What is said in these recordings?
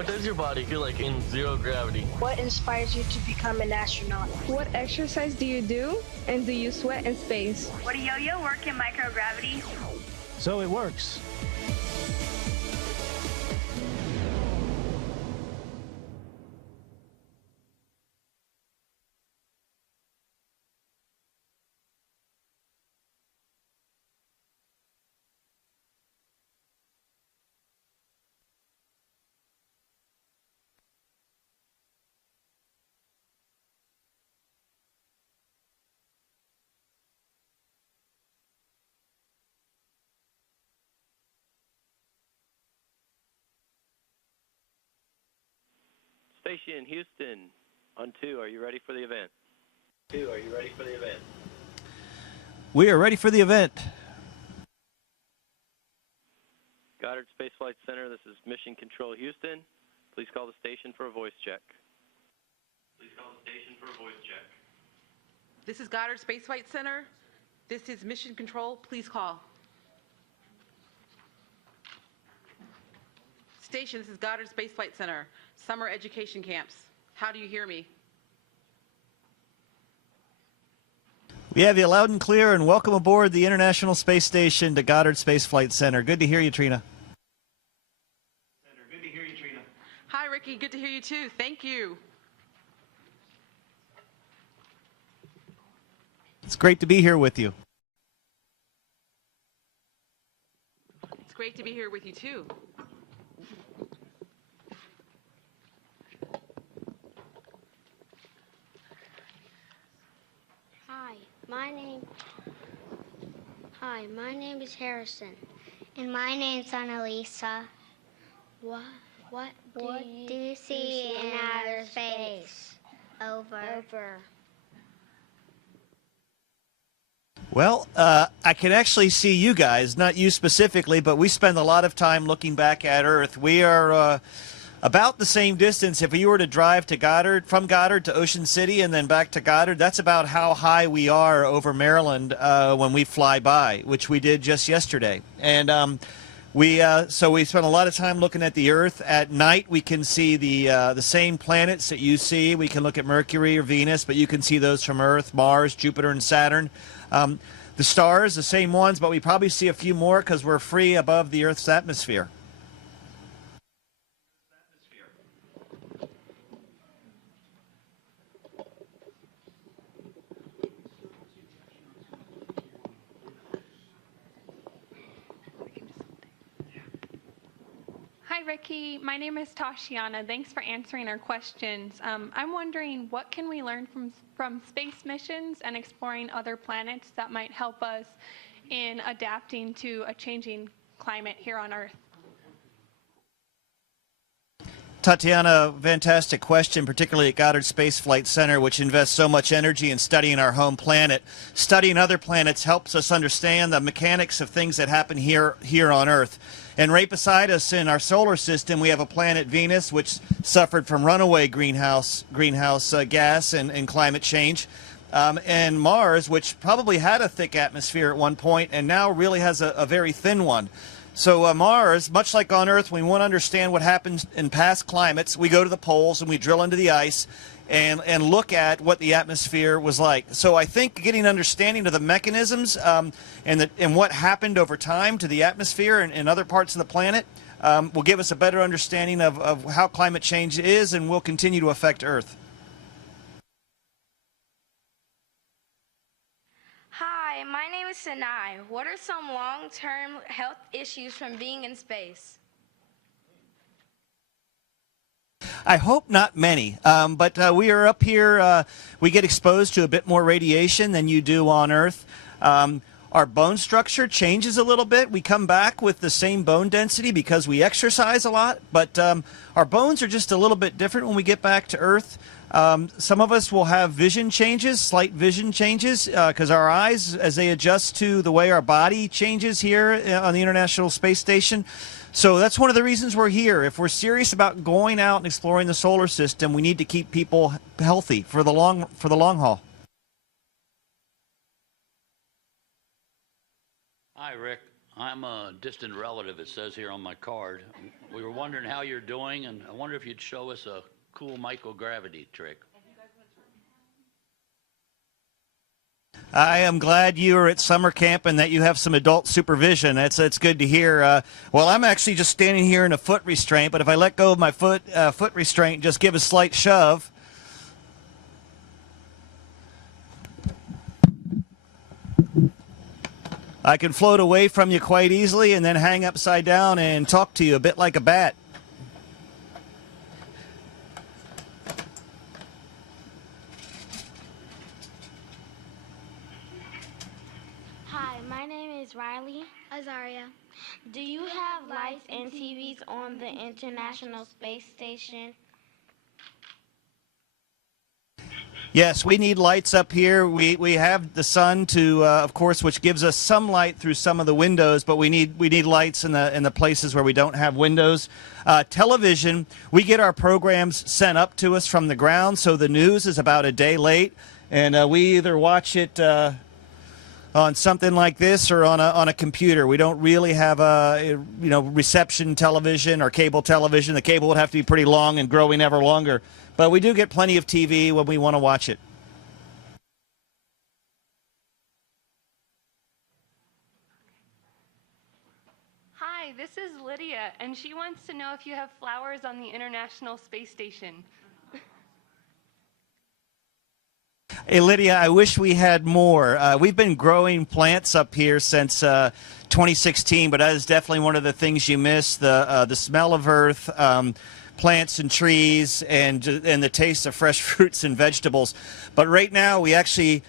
What does your body feel like in zero gravity? What inspires you to become an astronaut? What exercise do you do? And do you sweat in space? Would a yo-yo work in microgravity? So it works. Station Houston, on 2, are you ready for the event? 2, are you ready for the event? We are ready for the event. Goddard Space Flight Center, this is Mission Control Houston. Please call the station for a voice check. Please call the station for a voice check. This is Goddard Space Flight Center. This is Mission Control. Please call. Station, this is Goddard Space Flight Center. Summer education camps. How do you hear me? We have you loud and clear, and welcome aboard the International Space Station to Goddard Space Flight Center. Good to hear you, Trina. Good to hear you, Trina. Hi, Ricky. Good to hear you, too. Thank you. It's great to be here with you. It's great to be here with you, too. Hi, my name is Harrison. And my name's Annalisa. What do you see in outer space? Over. Well, I can actually see you guys, not you specifically, but we spend a lot of time looking back at Earth. We are about the same distance. If you were to drive to Goddard, from Goddard to Ocean City and then back to Goddard, that's about how high we are over Maryland when we fly by, which we did just yesterday. And so we spent a lot of time looking at the Earth. At night, we can see the same planets that you see. We can look at Mercury or Venus, but you can see those from Earth, Mars, Jupiter, and Saturn. The stars, the same ones, but we probably see a few more because we're free above the Earth's atmosphere. Hi, Ricky. My name is Tashiana. Thanks for answering our questions. I'm wondering, what can we learn from space missions and exploring other planets that might help us in adapting to a changing climate here on Earth? Tatiana, fantastic question, particularly at Goddard Space Flight Center, which invests so much energy in studying our home planet. Studying other planets helps us understand the mechanics of things that happen here on Earth. And right beside us in our solar system, we have a planet, Venus, which suffered from runaway greenhouse gas and climate change. And Mars, which probably had a thick atmosphere at one point and now really has a very thin one. So Mars, much like on Earth, when we want to understand what happens in past climates, we go to the poles and we drill into the ice and look at what the atmosphere was like. So I think getting an understanding of the mechanisms and what happened over time to the atmosphere and other parts of the planet will give us a better understanding of how climate change is and will continue to affect Earth. Hi, my name is Sinai. What are some long-term health issues from being in space? I hope not many, but we are up here, we get exposed to a bit more radiation than you do on Earth. Our bone structure changes a little bit. We come back with the same bone density because we exercise a lot, but our bones are just a little bit different when we get back to Earth. Some of us will have vision changes, slight vision changes, because our eyes, as they adjust to the way our body changes here on the International Space Station. So that's one of the reasons we're here. If we're serious about going out and exploring the solar system, we need to keep people healthy for the long haul. Hi, Rick. I'm a distant relative, it says here on my card. We were wondering how you're doing, and I wonder if you'd show us a cool microgravity trick. I am glad you are at summer camp and that you have some adult supervision. That's good to hear. Well, I'm actually just standing here in a foot restraint, but if I let go of my foot restraint, just give a slight shove. I can float away from you quite easily and then hang upside down and talk to you a bit like a bat. Hi, my name is Riley Azaria. Do you have lights and TVs on the International Space Station? Yes, we need lights up here. We have the sun to, of course, which gives us some light through some of the windows, but we need lights in the places where we don't have windows. Television, we get our programs sent up to us from the ground, so the news is about a day late, and we either watch it on something like this or on a computer. We don't really have a reception television or cable television. The cable would have to be pretty long and growing ever longer. But we do get plenty of TV when we want to watch it. Hi, this is Lydia, and she wants to know if you have flowers on the International Space Station. Hey, Lydia, I wish we had more. We've been growing plants up here since 2016, but that is definitely one of the things you miss, the smell of earth, plants and trees, and the taste of fresh fruits and vegetables. But right now, we actually,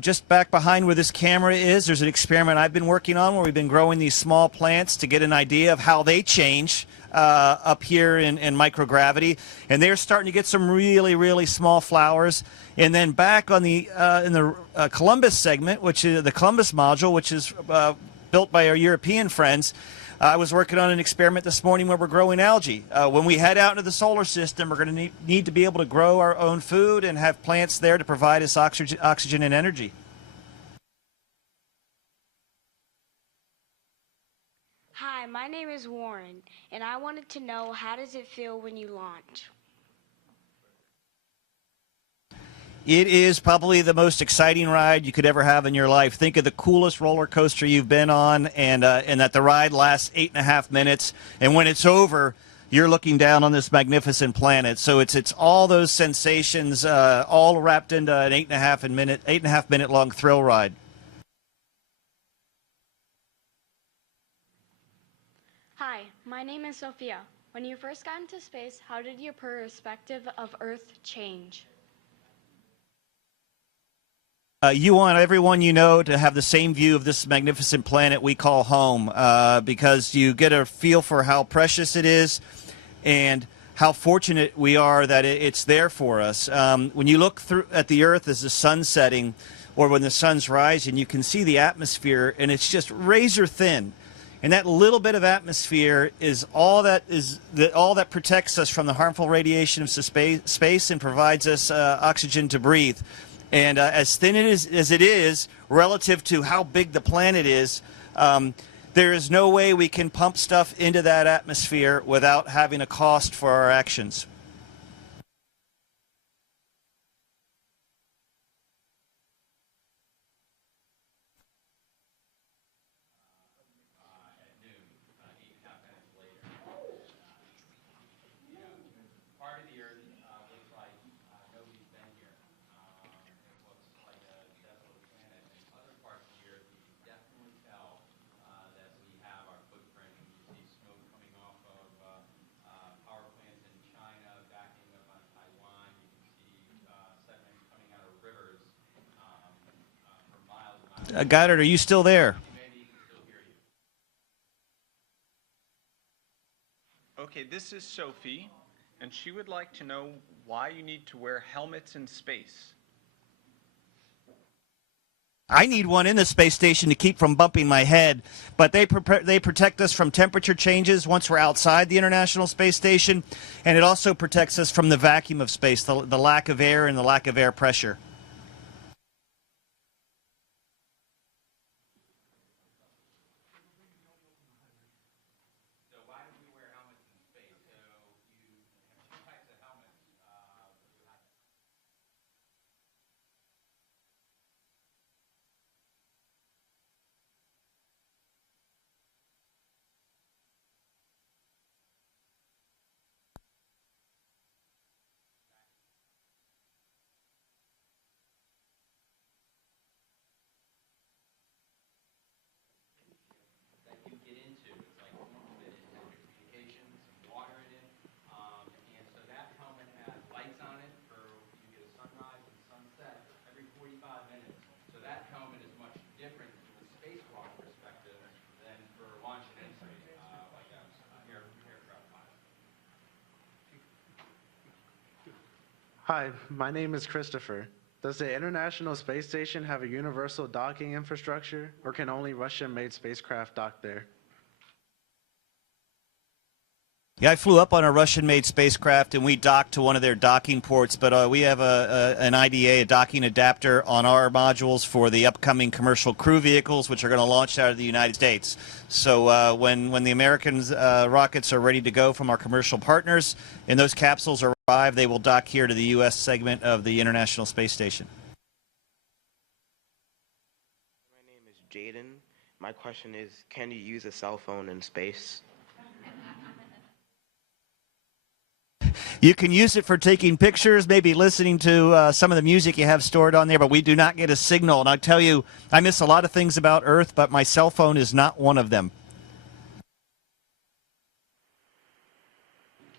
just back behind where this camera is, there's an experiment I've been working on where we've been growing these small plants to get an idea of how they change up here in microgravity. And they're starting to get some really, really small flowers. And then back on the in the Columbus segment, which is the Columbus module, which is built by our European friends, I was working on an experiment this morning where we're growing algae. When we head out into the solar system, we're going to need to be able to grow our own food and have plants there to provide us oxygen and energy. Hi, my name is Warren, and I wanted to know, how does it feel when you launch? It is probably the most exciting ride you could ever have in your life. Think of the coolest roller coaster you've been on, and that the ride lasts 8.5 minutes. And when it's over, you're looking down on this magnificent planet. So it's all those sensations, all wrapped into an 8.5 minute long thrill ride. Hi, my name is Sophia. When you first got into space, how did your perspective of Earth change? You want everyone you know to have the same view of this magnificent planet we call home, because you get a feel for how precious it is and how fortunate we are that it's there for us. When you look at the Earth as the sun's setting or when the sun's rising, you can see the atmosphere, and it's just razor thin. And that little bit of atmosphere is all that protects us from the harmful radiation of space and provides us oxygen to breathe. And as thin as it is relative to how big the planet is, there is no way we can pump stuff into that atmosphere without having a cost for our actions. Goddard, are you still there? Okay, this is Sophie, and she would like to know why you need to wear helmets in space. I need one in the space station to keep from bumping my head, but they protect us from temperature changes once we're outside the International Space Station, and it also protects us from the vacuum of space, the lack of air and the lack of air pressure. Hi, my name is Christopher. Does the International Space Station have a universal docking infrastructure, or can only Russian-made spacecraft dock there? Yeah, I flew up on a Russian-made spacecraft, and we docked to one of their docking ports, but we have an IDA, a docking adapter, on our modules for the upcoming commercial crew vehicles, which are going to launch out of the United States. So when the American rockets are ready to go from our commercial partners, and those capsules arrive, they will dock here to the U.S. segment of the International Space Station. My name is Jaden. My question is, can you use a cell phone in space? You can use it for taking pictures, maybe listening to some of the music you have stored on there, but we do not get a signal. And I'll tell you, I miss a lot of things about Earth, but my cell phone is not one of them.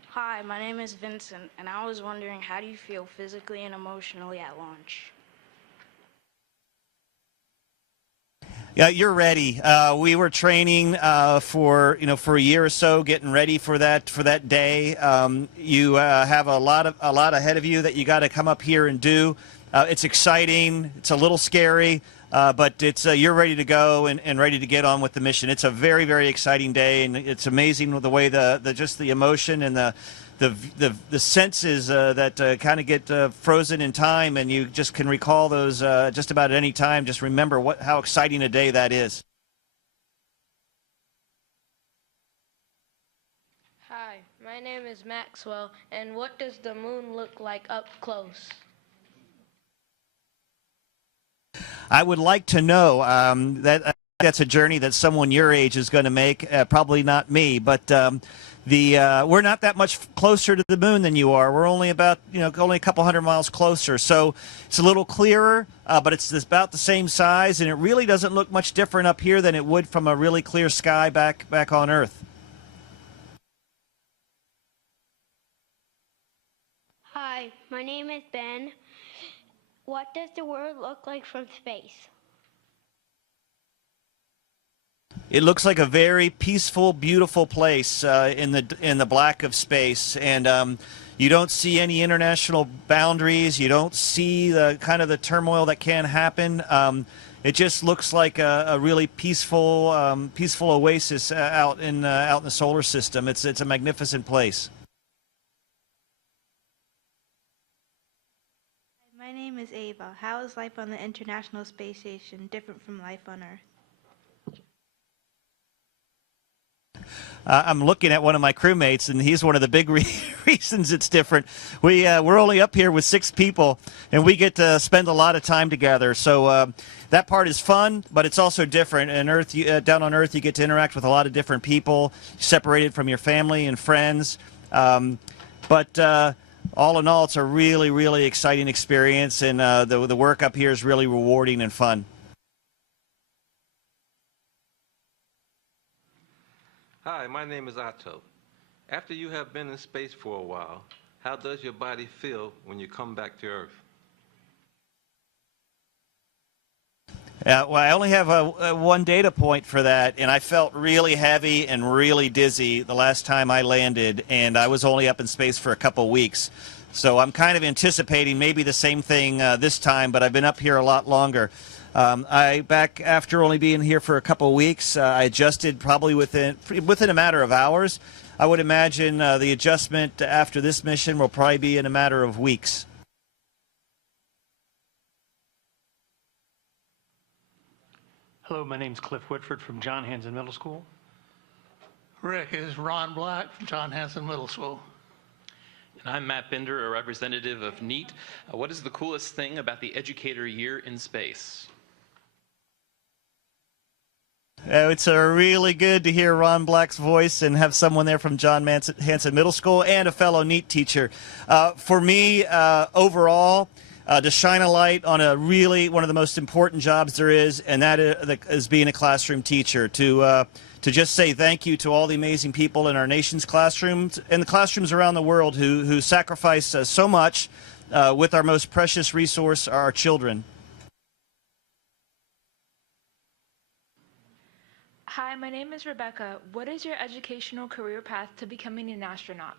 Hi, my name is Vincent, and I was wondering, how do you feel physically and emotionally at launch? Yeah, you're ready. We were training for a year or so, getting ready for that day. You have a lot ahead of you that you got to come up here and do. It's exciting. It's a little scary, but it's you're ready to go and ready to get on with the mission. It's a very, very exciting day, and it's amazing the way just the emotion and the senses that kind of get frozen in time, and you just can recall those just about at any time. Just remember how exciting a day that is. Hi, my name is Maxwell, and what does the moon look like up close? I would like to know that's a journey that someone your age is going to make. Probably not me, but we're not that much closer to the moon than you are. We're only about only a couple hundred miles closer, so it's a little clearer, but it's about the same size, and it really doesn't look much different up here than it would from a really clear sky back on Earth. Hi, my name is Ben. What does the world look like from space? It looks like a very peaceful, beautiful place in the black of space, and you don't see any international boundaries. You don't see the kind of the turmoil that can happen. It just looks like a really peaceful oasis out in the solar system. It's a magnificent place. My name is Ava. How is life on the International Space Station different from life on Earth? I'm looking at one of my crewmates, and he's one of the big reasons it's different. We're only up here with 6 people, and we get to spend a lot of time together. So that part is fun, but it's also different. And down on Earth, you get to interact with a lot of different people, separated from your family and friends. But all in all, it's a really, really exciting experience, and the work up here is really rewarding and fun. Hi, my name is Otto. After you have been in space for a while, how does your body feel when you come back to Earth? Well, I only have one data point for that, and I felt really heavy and really dizzy the last time I landed, and I was only up in space for a couple weeks. So I'm kind of anticipating maybe the same thing this time, but I've been up here a lot longer. Back after only being here for a couple weeks, I adjusted probably within a matter of hours. I would imagine the adjustment after this mission will probably be in a matter of weeks. Hello, my name's Cliff Whitford from John Hanson Middle School. Rick, is Ron Black from John Hanson Middle School. And I'm Matt Bender, a representative of NEAT. What is the coolest thing about the Educator Year in Space? It's really good to hear Ron Black's voice and have someone there from John Hanson Middle School and a fellow NEAT teacher. For me, overall, to shine a light on one of the most important jobs there is, and that is being a classroom teacher. To just say thank you to all the amazing people in our nation's classrooms and the classrooms around the world who sacrifice so much with our most precious resource, our children. Hi, my name is Rebecca. What is your educational career path to becoming an astronaut?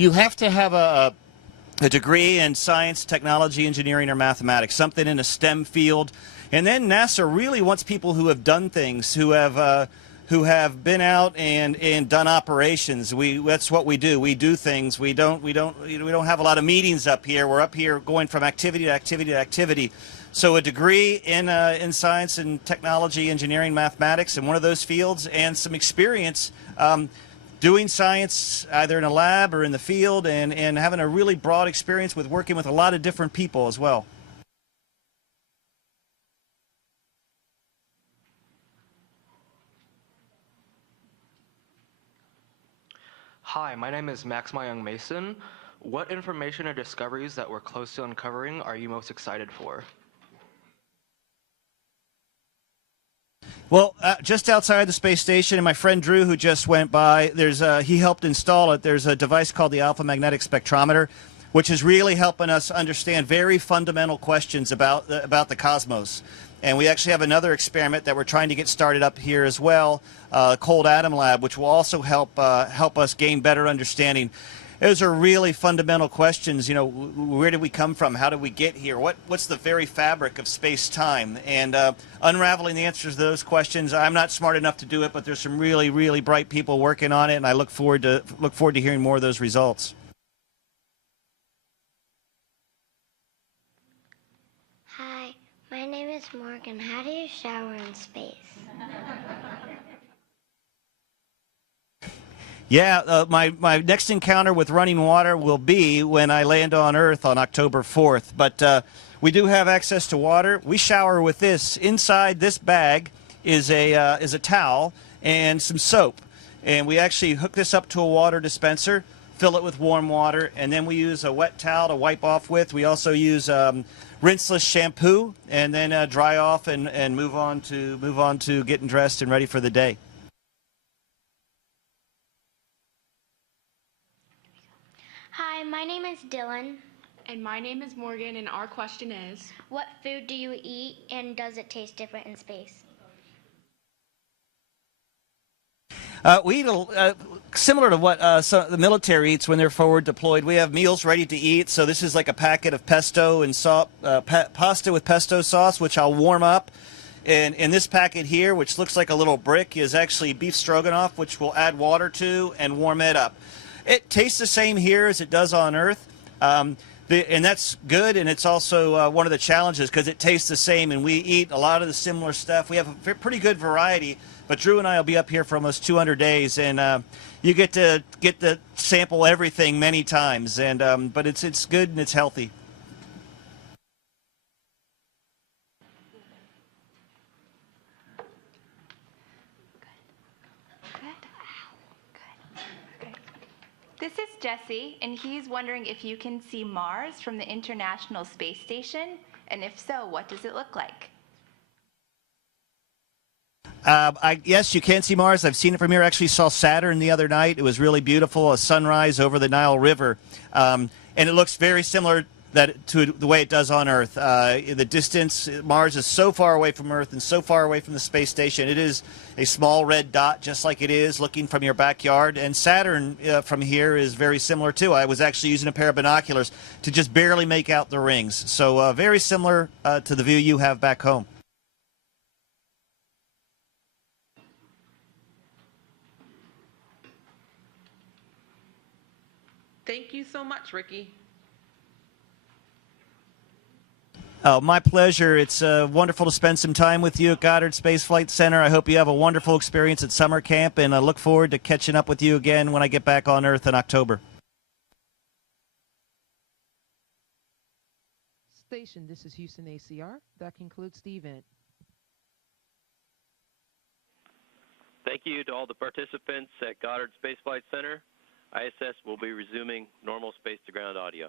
you have to have a degree in science, technology, engineering, or mathematics, something in a STEM field. And then NASA really wants people who have done things, who have been out and done operations. That's what we do. We do things. We don't have a lot of meetings up here. We're up here going from activity to activity to activity. So a degree in science and technology, engineering, mathematics, in one of those fields, and some experience doing science either in a lab or in the field, and having a really broad experience with working with a lot of different people as well. Hi, my name is Max Young Mason. What information or discoveries that we're close to uncovering are you most excited for? Well, just outside the space station, and my friend Drew, who just went by, he helped install it. There's a device called the alpha magnetic spectrometer, which is really helping us understand very fundamental questions about the cosmos. And we actually have another experiment that we're trying to get started up here as well, Cold Atom Lab, which will also help us gain better understanding. Those are really fundamental questions. You know, where did we come from? How did we get here? What's the very fabric of space-time? And unraveling the answers to those questions, I'm not smart enough to do it, but there's some really, really bright people working on it, and I look forward to hearing more of those results. Hi, my name is Morgan. How do you shower in space? Yeah, my next encounter with running water will be when I land on Earth on October 4th. But we do have access to water. We shower with this. Inside this bag is a towel and some soap. And we actually hook this up to a water dispenser, fill it with warm water, and then we use a wet towel to wipe off with. We also use rinseless shampoo, and then dry off and move on to getting dressed and ready for the day. Hi, my name is Dylan. And my name is Morgan, and our question is, what food do you eat, and does it taste different in space? We eat similar to what the military eats when they're forward deployed. We have meals ready to eat. So this is like a packet of pesto and pasta with pesto sauce, which I'll warm up. And in this packet here, which looks like a little brick, is actually beef stroganoff, which we'll add water to and warm it up. It tastes the same here as it does on Earth. And that's good, and it's also one of the challenges because it tastes the same, and we eat a lot of the similar stuff. We have a pretty good variety, but Drew and I will be up here for almost 200 days, and you get to sample everything many times, and but it's good and it's healthy. This is Jesse, and he's wondering if you can see Mars from the International Space Station, and if so, what does it look like? Yes, you can see Mars. I've seen it from here. I actually saw Saturn the other night. It was really beautiful, a sunrise over the Nile River, and it looks very similar to the way it does on Earth. The distance, Mars is so far away from Earth and so far away from the space station. It is a small red dot, just like it is looking from your backyard. And Saturn from here is very similar too. I was actually using a pair of binoculars to just barely make out the rings. So very similar to the view you have back home. Thank you so much, Ricky. Oh, my pleasure. It's wonderful to spend some time with you at Goddard Space Flight Center. I hope you have a wonderful experience at summer camp, and I look forward to catching up with you again when I get back on Earth in October. Station, this is Houston ACR. That concludes the event. Thank you to all the participants at Goddard Space Flight Center. ISS will be resuming normal space-to-ground audio.